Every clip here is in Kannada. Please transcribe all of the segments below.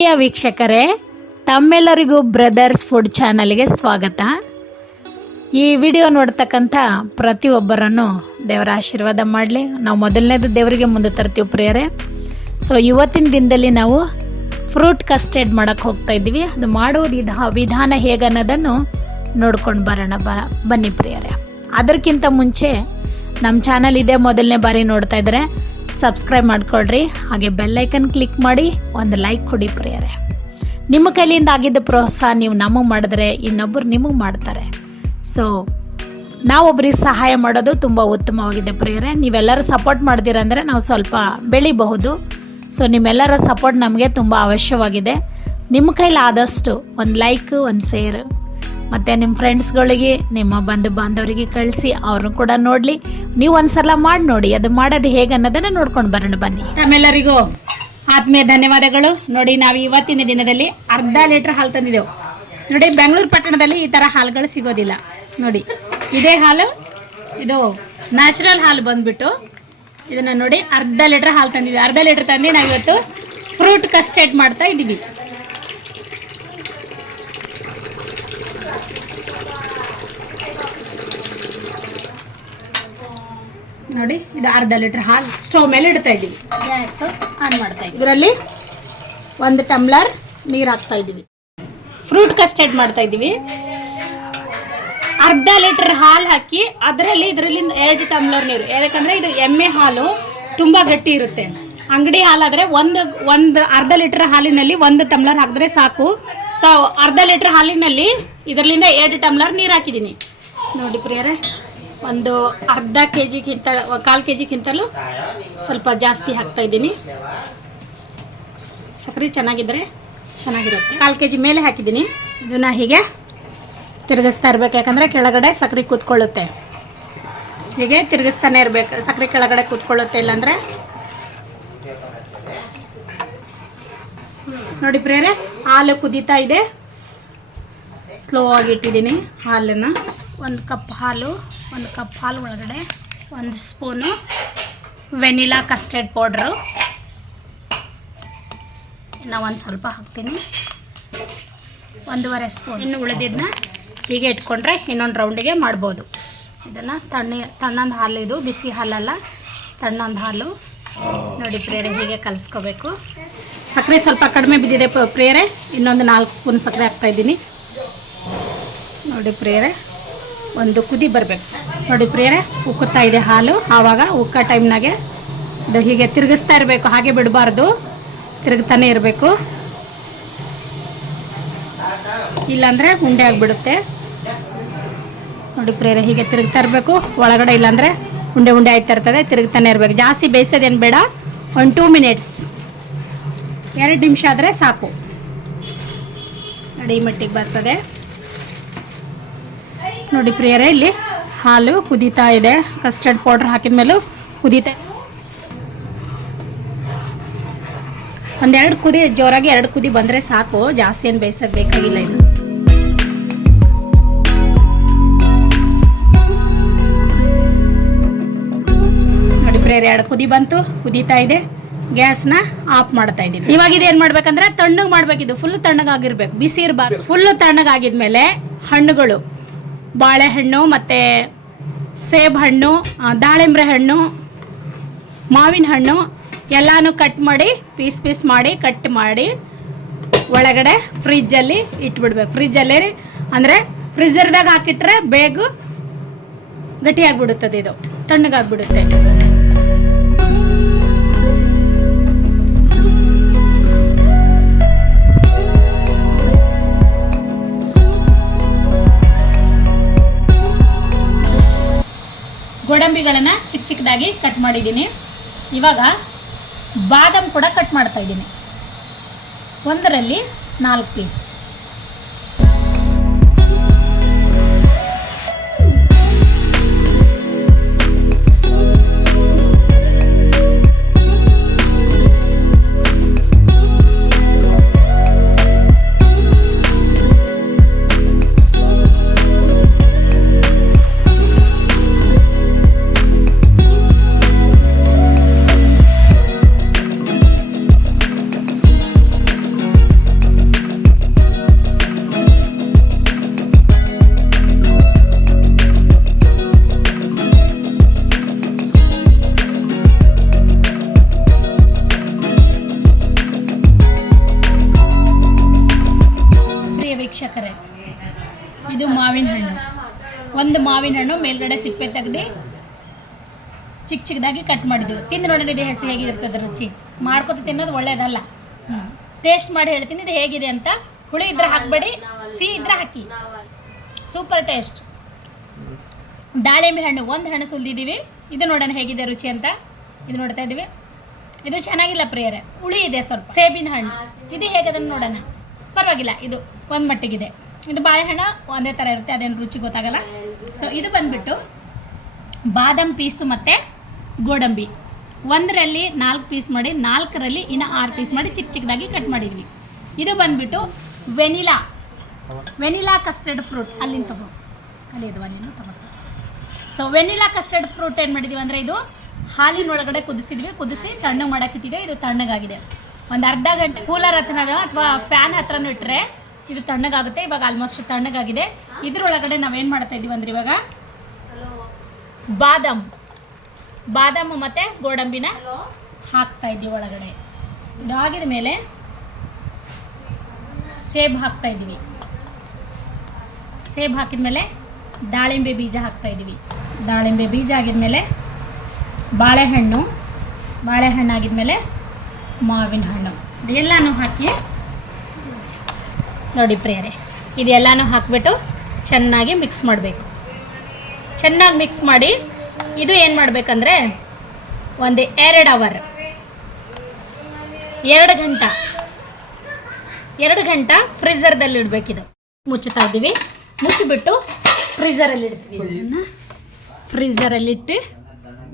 ಪ್ರಿಯ ವೀಕ್ಷಕರೇ, ತಮ್ಮೆಲ್ಲರಿಗೂ ಬ್ರದರ್ಸ್ ಫುಡ್ ಚಾನಲ್ಗೆ ಸ್ವಾಗತ. ಈ ವಿಡಿಯೋ ನೋಡ್ತಕ್ಕಂಥ ಪ್ರತಿಯೊಬ್ಬರನ್ನು ದೇವರ ಆಶೀರ್ವಾದ ಮಾಡಲಿ. ನಾವು ಮೊದಲನೇದು ದೇವರಿಗೆ ಮುಂದೆ ತರ್ತೀವಿ ಪ್ರಿಯರೇ. ಸೊ ಇವತ್ತಿನ ದಿನದಲ್ಲಿ ನಾವು ಫ್ರೂಟ್ ಕಸ್ಟರ್ಡ್ ಮಾಡೋಕ್ಕೆ ಹೋಗ್ತಾ ಇದ್ದೀವಿ. ಅದು ಮಾಡೋ ವಿಧಾನ ಹೇಗನ್ನೋದನ್ನು ನೋಡ್ಕೊಂಡು ಬರೋಣ. ಬನ್ನಿ ಪ್ರಿಯರೇ. ಅದಕ್ಕಿಂತ ಮುಂಚೆ ನಮ್ಮ ಚಾನಲ್ ಇದೆ ಮೊದಲನೇ ಬಾರಿ ನೋಡ್ತಾ ಇದ್ದಾರೆ, ಸಬ್ಸ್ಕ್ರೈಬ್ ಮಾಡ್ಕೊಳ್ರಿ. ಹಾಗೆ ಬೆಲ್ಲೈಕನ್ ಕ್ಲಿಕ್ ಮಾಡಿ ಒಂದು ಲೈಕ್ ಕೊಡಿ ಪ್ರಿಯರೇ. ನಿಮ್ಮ ಕೈಲಿಂದ ಆಗಿದ್ದ ಪ್ರೋತ್ಸಾಹ ನೀವು ನಮಗೆ ಮಾಡಿದ್ರೆ ಇನ್ನೊಬ್ಬರು ನಿಮಗೆ ಮಾಡ್ತಾರೆ. ಸೊ ನಾವೊಬ್ಬರಿಗೆ ಸಹಾಯ ಮಾಡೋದು ತುಂಬ ಉತ್ತಮವಾಗಿದೆ ಪ್ರಿಯರೇ. ನೀವೆಲ್ಲರೂ ಸಪೋರ್ಟ್ ಮಾಡ್ತೀರಂದರೆ ನಾವು ಸ್ವಲ್ಪ ಬೆಳಿಬಹುದು. ಸೊ ನಿಮ್ಮೆಲ್ಲರ ಸಪೋರ್ಟ್ ನಮಗೆ ತುಂಬ ಅವಶ್ಯವಾಗಿದೆ. ನಿಮ್ಮ ಕೈಲಿ ಆದಷ್ಟು ಒಂದು ಲೈಕ್, ಒಂದು ಶೇರ್, ಮತ್ತು ನಿಮ್ಮ ಫ್ರೆಂಡ್ಸ್ಗಳಿಗೆ, ನಿಮ್ಮ ಬಂಧು ಬಾಂಧವರಿಗೆ ಕಳಿಸಿ ಅವ್ರನ್ನ ಕೂಡ ನೋಡಲಿ. ನೀವು ಒಂದ್ಸಲ ಮಾಡಿ ನೋಡಿ, ಅದು ಮಾಡೋದು ಹೇಗೆ ಅನ್ನೋದನ್ನು ನೋಡ್ಕೊಂಡು ಬರೋಣ ಬನ್ನಿ. ತಮ್ಮೆಲ್ಲರಿಗೂ ಆತ್ಮೀಯ ಧನ್ಯವಾದಗಳು. ನೋಡಿ, ನಾವು ಇವತ್ತಿನ ದಿನದಲ್ಲಿ ಅರ್ಧ ಲೀಟ್ರ್ ಹಾಲು ತಂದಿದ್ದೆವು. ನೋಡಿ, ಬೆಂಗಳೂರು ಪಟ್ಟಣದಲ್ಲಿ ಈ ಥರ ಹಾಲುಗಳು ಸಿಗೋದಿಲ್ಲ. ನೋಡಿ, ಇದೇ ಹಾಲು, ಇದು ನ್ಯಾಚುರಲ್ ಹಾಲು ಬಂದ್ಬಿಟ್ಟು ಇದನ್ನು ನೋಡಿ ಅರ್ಧ ಲೀಟ್ರ್ ಹಾಲು ತಂದಿದ್ದೀವಿ. ಅರ್ಧ ಲೀಟ್ರ್ ತಂದು ನಾವು ಇವತ್ತು ಫ್ರೂಟ್ ಕಸ್ಟರ್ಡ್ ಮಾಡ್ತಾ ಇದ್ದೀವಿ. ನೋಡಿ, ಇದು ಅರ್ಧ ಲೀಟ್ರ್ ಹಾಲು ಸ್ಟವ್ ಮೇಲೆ ಇಡ್ತಾ ಇದ್ದೀವಿ. ಗ್ಯಾಸ್ ಆನ್ ಮಾಡ್ತಾ ಇದ್ದೀವಿ. ಇದರಲ್ಲಿ 1 ಟಮ್ಲರ್ ನೀರು ಹಾಕ್ತಾ ಇದ್ದೀವಿ. ಫ್ರೂಟ್ ಕಸ್ಟರ್ಡ್ ಮಾಡ್ತಾ ಇದ್ದೀವಿ. ಅರ್ಧ ಲೀಟ್ರ್ ಹಾಲು ಹಾಕಿ ಇದರಲ್ಲಿ 2 ಟಮ್ಲರ್ ನೀರು. ಯಾಕಂದರೆ ಇದು ಎಮ್ಮೆ ಹಾಲು ತುಂಬ ಗಟ್ಟಿ ಇರುತ್ತೆ. ಅಂಗಡಿ ಹಾಲಾದರೆ ಒಂದು ಅರ್ಧ ಲೀಟ್ರ್ ಹಾಲಿನಲ್ಲಿ 1 ಟಮ್ಲರ್ ಹಾಕಿದ್ರೆ ಸಾಕು. ಸೊ ಅರ್ಧ ಲೀಟ್ರ್ ಹಾಲಿನಲ್ಲಿ ಇದರಲ್ಲಿಂದ 2 ಟಮ್ಲರ್ ನೀರು ಹಾಕಿದ್ದೀನಿ. ನೋಡಿ ಪ್ರಿಯರೇ, ಒಂದು ಅರ್ಧ ಕೆಜಿಗಿಂತ 1/4 ಕೆಜಿಗಿಂತಲೂ ಸ್ವಲ್ಪ ಜಾಸ್ತಿ ಹಾಕ್ತಾ ಇದ್ದೀನಿ. ಸಕ್ಕರೆ ಚೆನ್ನಾಗಿದ್ದರೆ ಚೆನ್ನಾಗಿರುತ್ತೆ. 1/4 ಕೆಜಿ ಮೇಲೆ ಹಾಕಿದ್ದೀನಿ. ಇದನ್ನು ಹೀಗೆ ತಿರುಗಿಸ್ತಾ ಇರಬೇಕು, ಯಾಕಂದರೆ ಕೆಳಗಡೆ ಸಕ್ಕರೆ ಕೂತ್ಕೊಳ್ಳುತ್ತೆ. ಹೀಗೆ ತಿರುಗಿಸ್ತಾನೆ ಇರಬೇಕು, ಸಕ್ಕರೆ ಕೆಳಗಡೆ ಕೂತ್ಕೊಳ್ಳುತ್ತೆ. ಇಲ್ಲಾಂದರೆ ನೋಡಿ ಪ್ರಿಯರೇ, ಹಾಲು ಕುದೀತಾ ಇದೆ. ಸ್ಲೋ ಆಗಿ ಇಟ್ಟಿದ್ದೀನಿ ಹಾಲನ್ನು. 1 ಕಪ್ ಹಾಲು ಒಳಗಡೆ 1 ಸ್ಪೂನು ವೆನಿಲಾ ಕಸ್ಟರ್ಡ್ ಪೌಡ್ರು. ಇನ್ನು ಒಂದು ಸ್ವಲ್ಪ ಹಾಕ್ತೀನಿ, 1.5 ಸ್ಪೂನ್. ಇನ್ನು ಉಳಿದಿದ್ದನ್ನ ಹೀಗೆ ಇಟ್ಕೊಂಡ್ರೆ ಇನ್ನೊಂದು ರೌಂಡಿಗೆ ಮಾಡ್ಬೋದು. ಇದನ್ನು ತಣ್ಣಂದು ಹಾಲು, ಇದು ಬಿಸಿ ಹಾಲಲ್ಲ, ತಣ್ಣಂದು ಹಾಲು. ನೋಡಿ ಪ್ರಿಯರೇ, ಹೀಗೆ ಕಲಿಸ್ಕೋಬೇಕು. ಸಕ್ಕರೆ ಸ್ವಲ್ಪ ಕಡಿಮೆ ಬಿದ್ದಿದೆ ಪ್ರಿಯರೇ, ಇನ್ನೊಂದು 4 ಸ್ಪೂನ್ ಸಕ್ಕರೆ ಹಾಕ್ತಾಯಿದ್ದೀನಿ. ನೋಡಿ ಪ್ರಿಯರೇ, ಒಂದು ಕುದಿ ಬರಬೇಕು. ನೋಡಿ ಪ್ರಿಯರೇ, ಉಕ್ಕುತ್ತಾ ಇದೆ ಹಾಲು. ಆವಾಗ ಉಕ್ಕ ಟೈಮ್ನಾಗೆ ಇದು ಹೀಗೆ ತಿರುಗಿಸ್ತಾ ಇರಬೇಕು, ಹಾಗೆ ಬಿಡಬಾರ್ದು, ತಿರುಗ್ತಾನೆ ಇರಬೇಕು. ಇಲ್ಲಾಂದರೆ ಉಂಡೆ ಆಗಿಬಿಡುತ್ತೆ. ನೋಡಿ ಪ್ರಿಯರೇ, ಹೀಗೆ ತಿರುಗ್ತಾ ಇರಬೇಕು ಒಳಗಡೆ, ಇಲ್ಲಾಂದರೆ ಉಂಡೆ ಆಯ್ತಾ ಇರ್ತದೆ. ತಿರುಗ್ತಾನೆ ಇರಬೇಕು. ಜಾಸ್ತಿ ಬೇಯಿಸೋದೇನು ಬೇಡ, 2 ಮಿನಿಟ್ಸ್, 2 ನಿಮಿಷ ಆದರೆ ಸಾಕು. ನೋಡಿ, ಈ ಮಟ್ಟಿಗೆ ಬರ್ತದೆ. ನೋಡಿ ಪ್ರಿಯರೇ, ಇಲ್ಲಿ ಹಾಲು ಕುದೀತಾ ಇದೆ. ಕಸ್ಟರ್ಡ್ ಪೌಡ್ರ್ ಹಾಕಿದ ಮೇಲೂ ಕುದೀತಾ, ಒಂದೆರಡು ಕುದಿ, ಜೋರಾಗಿ 2 ಕುದಿ ಬಂದರೆ ಸಾಕು, ಜಾಸ್ತಿ ಏನು ಬೇಯಿಸೋದು ಬೇಕಾಗಿಲ್ಲ. ಇದು ನೋಡಿ ಪ್ರಿಯರೇ, 2 ಕುದಿ ಬಂತು, ಕುದೀತಾ ಇದೆ. ಗ್ಯಾಸ್ನ ಆಫ್ ಮಾಡ್ತಾ ಇದ್ದೀನಿ. ಇವಾಗ ಇದೇನು ಮಾಡ್ಬೇಕಂದ್ರೆ ತಣ್ಣಗೆ ಮಾಡಬೇಕಿದು. ಫುಲ್ ತಣ್ಣಗಾಗಿರ್ಬೇಕು, ಬಿಸಿ ಇರಬಾರ್ದು. ಫುಲ್ಲು ತಣ್ಣಗಾಗಿದ್ಮೇಲೆ ಹಣ್ಣುಗಳು, ಬಾಳೆಹಣ್ಣು ಮತ್ತು ಸೇಬು ಹಣ್ಣು, ದಾಳಿಂಬ್ರೆ ಹಣ್ಣು, ಮಾವಿನ ಹಣ್ಣು ಎಲ್ಲನೂ ಕಟ್ ಮಾಡಿ ಪೀಸ್ ಮಾಡಿ ಕಟ್ ಮಾಡಿ ಒಳಗಡೆ ಫ್ರಿಜ್ಜಲ್ಲಿ ಇಟ್ಬಿಡ್ಬೇಕು. ಫ್ರಿಜ್ಜಲ್ಲಿ ಅಂದರೆ ಫ್ರಿಜರ್ದಾಗ ಹಾಕಿಟ್ರೆ ಬೇಗ ಗಟ್ಟಿಯಾಗಿಬಿಡುತ್ತದೆ, ಇದು ತಣ್ಣಗಾಗ್ಬಿಡುತ್ತೆ. ಗೋಡಂಬಿಗಳನ್ನು ಚಿಕ್ಕದಾಗಿ ಕಟ್ ಮಾಡಿದ್ದೀನಿ. ಇವಾಗ ಬಾದಾಮ್ ಕೂಡ ಕಟ್ ಮಾಡ್ತಾ ಇದ್ದೀನಿ. ಒಂದರಲ್ಲಿ 4 ಪೀಸ್. ವೀಕ್ಷಕರೇ, ಇದು ಮಾವಿನ ಹಣ್ಣು. ಒಂದು ಮಾವಿನ ಹಣ್ಣು ಮೇಲ್ಗಡೆ ಸಿಪ್ಪೆ ತೆಗೆದು ಚಿಕ್ಕ ಚಿಕ್ಕದಾಗಿ ಕಟ್ ಮಾಡಿದ್ದೀವಿ. ತಿಂದು ನೋಡೋಣ ಇದು ಹಸಿ ಹೇಗಿರ್ತದೆ ರುಚಿ. ಮಾಡ್ಕೊತ ತಿನ್ನೋದು ಒಳ್ಳೇದಲ್ಲ. ಟೇಸ್ಟ್ ಮಾಡಿ ಹೇಳ್ತೀನಿ ಇದು ಹೇಗಿದೆ ಅಂತ. ಹುಳಿ ಇದ್ರೆ ಹಾಕಬೇಡಿ, ಸಿಹಿ ಇದ್ರೆ ಹಾಕಿ. Super taste. ದಾಳಿಂಬೆ ಹಣ್ಣು ಒಂದು ಹಣ್ಣು ಸುಲಿದಿದ್ದೀವಿ. ಇದು ನೋಡೋಣ ಹೇಗಿದೆ ರುಚಿ ಅಂತ. ಇದು ನೋಡ್ತಾ ಇದ್ದೀವಿ. ಇದು ಚೆನ್ನಾಗಿಲ್ಲ ಪ್ರಿಯರೇ, ಹುಳಿ ಇದೆ ಸ್ವಲ್ಪ. ಸೇಬಿನ ಹಣ್ಣು ಇದು ಹೇಗದನ್ನು ನೋಡೋಣ. ಪರವಾಗಿಲ್ಲ, ಇದು ಒಂದು ಮಟ್ಟಿಗಿದೆ. ಇದು ಬಾಳೆಹಣ್ಣು ಒಂದೇ ಥರ ಇರುತ್ತೆ, ಅದೇನು ರುಚಿ ಗೊತ್ತಾಗಲ್ಲ. ಸೊ ಇದು ಬಂದುಬಿಟ್ಟು ಬಾದಾಮ್ ಪೀಸು ಮತ್ತು ಗೋಡಂಬಿ. ಒಂದರಲ್ಲಿ 4 ಪೀಸ್ ಮಾಡಿ, 4ರಲ್ಲಿ ಇನ್ನು 6 ಪೀಸ್ ಮಾಡಿ ಚಿಕ್ಕ ಚಿಕ್ಕದಾಗಿ ಕಟ್ ಮಾಡಿದ್ವಿ. ಇದು ಬಂದುಬಿಟ್ಟು ವೆನಿಲಾ ಕಸ್ಟರ್ಡ್ ಫ್ರೂಟ್. ಅಲ್ಲಿಂದ ತಗೋ, ಕಲಿಯೋದು ಅಲ್ಲಿಂದ ತಗೊಳ್ತೀವಿ. ಸೊ ವೆನಿಲಾ ಕಸ್ಟರ್ಡ್ ಫ್ರೂಟ್ ಏನು ಮಾಡಿದ್ದೀವಿ ಅಂದರೆ, ಇದು ಹಾಲಿನೊಳಗಡೆ ಕುದಿಸಿ ತಣ್ಣಗೆ ಮಾಡೋಕ್ಕಿಟ್ಟಿದೆ. ಇದು ತಣ್ಣಗಾಗಿದೆ. ಒಂದು ಅರ್ಧ ಗಂಟೆ ಕೂಲರ್ ಹತ್ರನಾಗ ಅಥವಾ ಫ್ಯಾನ್ ಹತ್ರನೂ ಇಟ್ಟರೆ ಇದು ತಣ್ಣಗಾಗುತ್ತೆ. ಇವಾಗ ಆಲ್ಮೋಸ್ಟ್ ತಣ್ಣಗಾಗಿದೆ. ಇದರೊಳಗಡೆ ನಾವೇನು ಮಾಡ್ತಾ ಇದ್ದೀವಿ ಅಂದರೆ, ಇವಾಗ ಬಾದಾಮು ಮತ್ತು ಗೋಡಂಬಿನ ಹಾಕ್ತಾ ಇದ್ದೀವಿ ಒಳಗಡೆ. ಇದು ಆಗಿದ ಮೇಲೆ ಸೇಬು ಹಾಕ್ತಾ ಇದ್ದೀವಿ. ಸೇಬು ಹಾಕಿದ ದಾಳಿಂಬೆ ಬೀಜ ಹಾಕ್ತಾ ಇದ್ದೀವಿ. ದಾಳಿಂಬೆ ಬೀಜ ಆಗಿದ್ಮೇಲೆ ಬಾಳೆಹಣ್ಣು ಆಗಿದ್ಮೇಲೆ ಮಾವಿನ ಹಣ್ಣು. ಇದೆಲ್ಲನೂ ಹಾಕಿ ನೋಡಿ ಪ್ರಿಯರೇ, ಇದೆಲ್ಲನೂ ಹಾಕಿಬಿಟ್ಟು ಚೆನ್ನಾಗಿ ಮಿಕ್ಸ್ ಮಾಡಬೇಕು. ಚೆನ್ನಾಗಿ ಮಿಕ್ಸ್ ಮಾಡಿ ಇದು ಏನು ಮಾಡಬೇಕಂದ್ರೆ, ಒಂದು 2 ಅವರ್ 2 ಗಂಟೆ ಫ್ರೀಝರ್ದಲ್ಲಿ ಇಡಬೇಕಿದು. ಮುಚ್ಚುತ್ತಾ ಇದ್ದೀವಿ. ಮುಚ್ಚಿಬಿಟ್ಟು ಫ್ರೀಝರಲ್ಲಿ ಇಡ್ತೀವಿ. ಇದನ್ನು ಫ್ರೀಝರಲ್ಲಿಟ್ಟು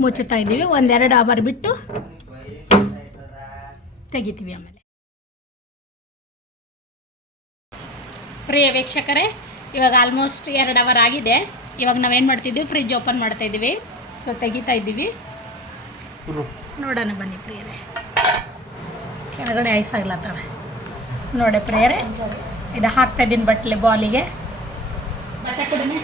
ಮುಚ್ಚುತ್ತಾ ಇದ್ದೀವಿ. 1-2 ಅವರ್ ಬಿಟ್ಟು ತೆಗಿತೀವಿ. ಆಮೇಲೆ ಪ್ರಿಯ ವೀಕ್ಷಕರೇ, ಇವಾಗ ಆಲ್ಮೋಸ್ಟ್ 2 ಅವರ್ ಆಗಿದೆ. ಇವಾಗ ನಾವೇನು ಮಾಡ್ತಿದ್ದೀವಿ, ಫ್ರಿಜ್ ಓಪನ್ ಮಾಡ್ತಾ ಇದ್ದೀವಿ. ಸೊ ತೆಗಿತಾ ಇದ್ದೀವಿ. ನೋಡೋಣ ಬನ್ನಿ ಪ್ರಿಯರೇ. ಕೆಳಗಡೆ ಐಸ್ ಆಗ್ಲತ್ತವೆ ನೋಡಿ ಪ್ರಿಯರೇ. ಇದು ಹಾಕ್ತಾ ಇದ್ದೀನಿ ಬಟ್ಲೆ ಬಾಲಿಗೆ. ಬಟ್ಟೆ ಕೊಡನೆ.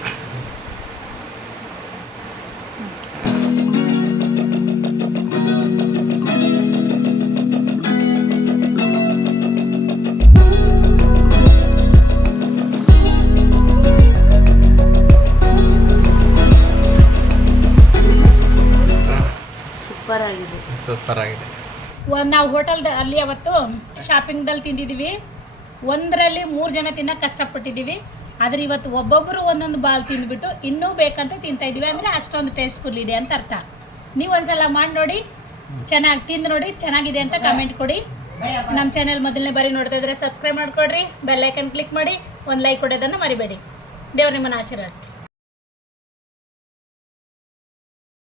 ಸೂಪರ್ ಆಗಿದೆ. ನಾವು ಹೋಟೆಲ್ದಲ್ಲಿ ಅವತ್ತು ಶಾಪಿಂಗ್ದಲ್ಲಿ ತಿಂದಿದ್ದೀವಿ. 1ರಲ್ಲಿ 3 ಜನ ತಿನ್ನೋಕೆ ಕಷ್ಟಪಟ್ಟಿದ್ದೀವಿ. ಆದರೆ ಇವತ್ತು ಒಬ್ಬೊಬ್ಬರು ಒಂದೊಂದು ಬಾಲ್ ತಿಂದುಬಿಟ್ಟು ಇನ್ನೂ ಬೇಕಂತ ತಿಂತಾಯಿದ್ದೀವಿ. ಅಂದರೆ ಅಷ್ಟೊಂದು ಟೇಸ್ಟ್ಫುಲ್ ಇದೆ ಅಂತ ಅರ್ಥ. ನೀವು ಒಂದ್ಸಲ ಮಾಡಿ ನೋಡಿ, ಚೆನ್ನಾಗಿ ತಿಂದು ನೋಡಿ, ಚೆನ್ನಾಗಿದೆ ಅಂತ ಕಮೆಂಟ್ ಕೊಡಿ. ನಮ್ಮ ಚಾನೆಲ್ ಮೊದಲನೇ ಬಾರಿ ನೋಡ್ತಾ ಇದ್ದರೆ ಸಬ್ಸ್ಕ್ರೈಬ್ ಮಾಡಿಕೊಡ್ರಿ. ಬೆಲ್ ಐಕನ್ ಕ್ಲಿಕ್ ಮಾಡಿ, ಒಂದು ಲೈಕ್ ಕೊಡೋದನ್ನು ಮರಿಬೇಡಿ. ದೇವ್ರು ನಿಮ್ಮನ್ನು ಆಶೀರ್ವದಿಸಲಿ.